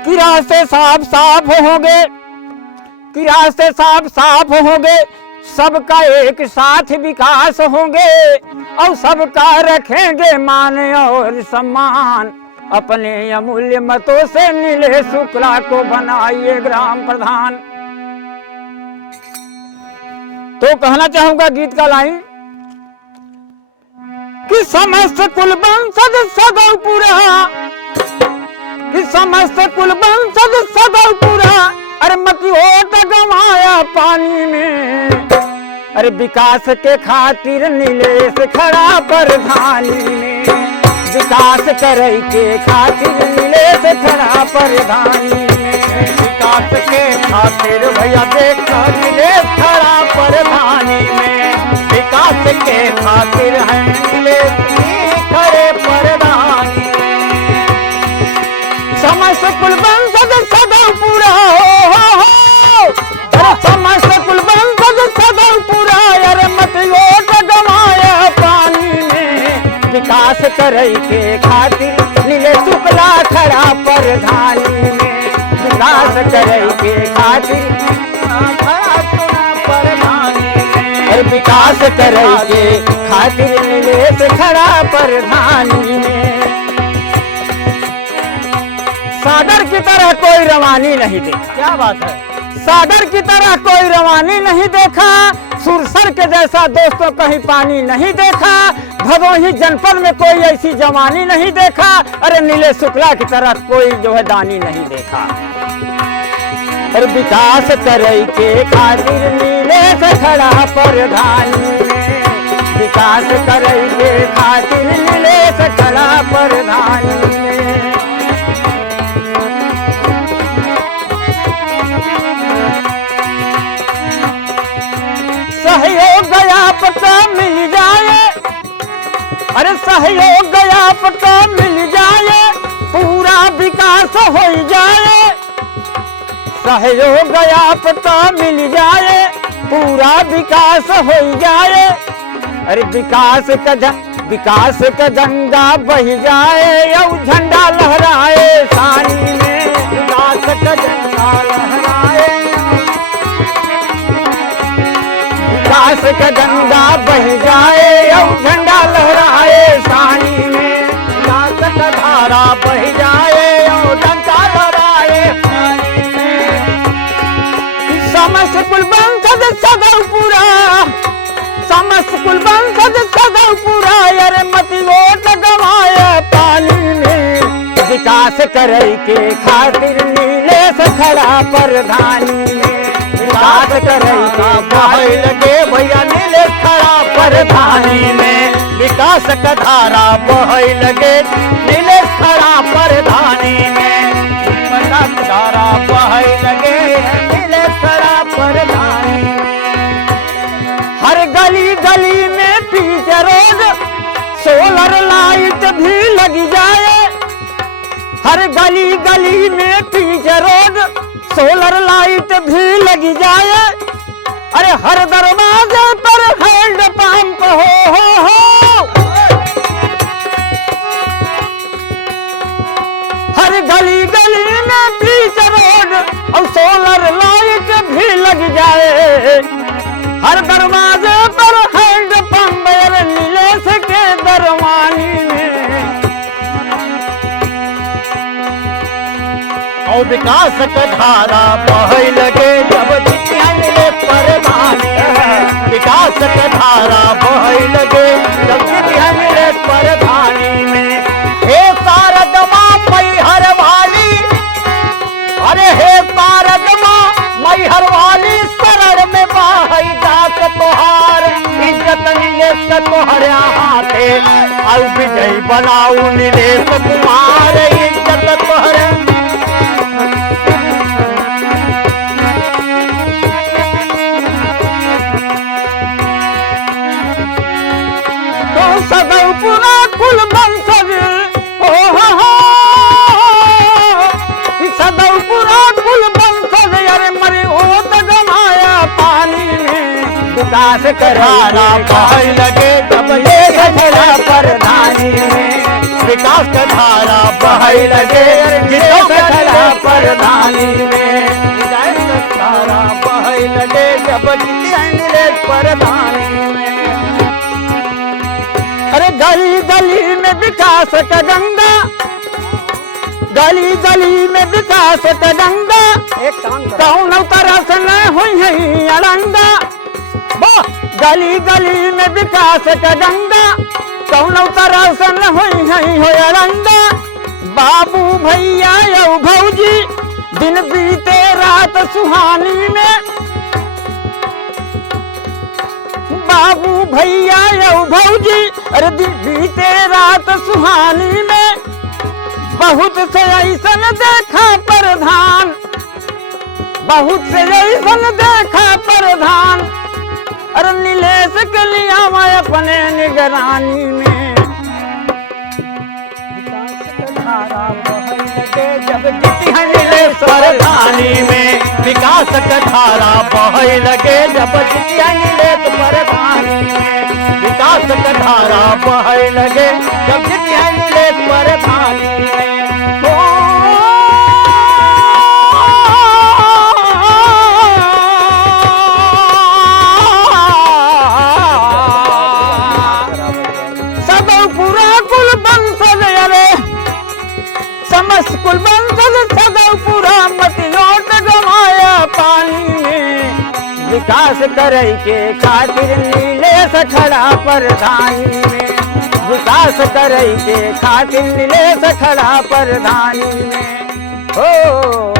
किरा से साफ साफ होंगे, किरा से साफ साफ होंगे, सबका एक साथ विकास होंगे और सबका रखेंगे मान और सम्मान। अपने अमूल्य मतों से नीले शुक्ला को बनाइए ग्राम प्रधान। तो कहना चाहूंगा गीत का लाइन कि समस्त कुल वंशज सदैव पूरा, कि समस्त कुल वंशज सदैव पूरा, अरे मती ओट गंवाया पानी में। अरे विकास के खातिर नीलेश खड़ा प्रधानी में, विकास करे के खातिर नीलेश खड़ा प्रधानी में। विकास के खातिर भैया देख नीलेश खड़ा प्रधानी में, विकास के खातिर है नीलेश खड़े प्रधानी में। समस्त कुल वंशज सदैव पूरा हो, समस्त कुल वंशज सदैव पूरा, अरे मत ओट गंवाया पानी में। विकास करे के खातिर नीलेश शुक्ला खड़ा प्रधानी में, विकास करे के खातिर प्रधानी में। और विकास करे के खातिर नीलेश खड़ा प्रधानी में। सागर की तरह कोई रवानी नहीं देखा, क्या बात है, सागर की तरह कोई रवानी नहीं देखा, सुरसर के जैसा दोस्तों कहीं पानी नहीं देखा, भदोही जनपद में कोई ऐसी जवानी नहीं देखा, अरे नीलेश शुक्ला की तरह कोई जो है दानी नहीं देखा। और विकास करे के खातिर नीलेश खड़ा प्रधानी में, विकास करे के खातिर नीलेश खड़ा प्रधानी में। सहयोग गया पता मिल जाए, अरे सहयोग गया पता मिल जाए, पूरा विकास हो जाए। सहयोग गया पता मिल जाए, पूरा विकास हो जाए। अरे विकास का गंगा बह जाए और झंडा लहराए सानी में, विकास का झंडा लहराए, विकास का गंगा बह जाए और झंडा लहराए सानी में। विकास का धारा बह जाए और डंका लहराए पानी में। समस्त कुल वंशज सदैव पूरा, समस्त कुल वंशज सदैव पूरा, अरे मती ओट गंवाया पानी में। विकास करे के खातिर नीलेश खड़ा प्रधानी में, विकास करे के बहे लगे भैया नीलेश खड़ा प्रधानी में। विकास का धारा बहे लगे नीलेश खड़ा प्रधानी में, विकास का धारा बहे लगे नीलेश खड़ा प्रधानी में। हर गली गली में पीच रोड सोलर लाइट भी लगी जाए, हर गली गली में पीच रोड सोलर लाइट भी लगी जाए। अरे हर दरवाजे पर हैंड पंप हो, हर गली गली में पीच रोड और सोलर लाइट भी लग जाए। हर दरवाजे पर हैंड पंप, अरे नीलेश के दरवानी में। और विकास का धारा बहे लगे जब चिट्ठियां मिले प्रधानी में। विकास का धारा बहे लगे जब चिट्ठियां मिले प्रधानी में। हे शारदमा मैहर वाली, अरे हे शारदमा मैहर वाली, शरण में बाहई दास तोहार, इज्जत नीलेश तोहरे हाथे, और विजय बनाऊ नीलेश कुमार, इज्जत तोहरे। सदैव पूरा कुल वंशज सदैव पूरा कुल वंशज, अरे मरे ओट गंवाया पानी में। विकास के धारा बहे लगे जब नीलेश खड़ा प्रधानी में, विकास के धारा बहे लगे नीलेश खड़ा प्रधानी में, धारा बहे लगे जब नीलेश प्रधानी में। अरे गली गली में विकास का गंगा, गली गली में विकास का गंगा, एक काम कौन तरस न हुई है अड़ंगा। गली गली में विकास का गंगा, कौन तरस न हुई है अड़ंगा। बाबू भैया यौ भौजी दिन बीते रात सुहानी में, बाबू भैया यौ भौजी अरे दिन बीते रात सुहानी में। बहुत से ऐसन देखा प्रधान, बहुत से ऐसन देखा प्रधान, अरे नीलेश के लिया मैं अपने निगरानी में। धारा बहे लगे जब नीलेश प्रधानी में, विकास के धारा बहे लगे जब नीलेश प्रधानी में, विकास के धारा बहे लगे जब नीलेश प्रधानी में। कुल बंसल सदौपुरा मतियोट गमाया पानी में, विकास करे के खातिर नीलेश खड़ा प्रधानी में, विकास करे के खातिर नीलेश खड़ा प्रधानी में। हो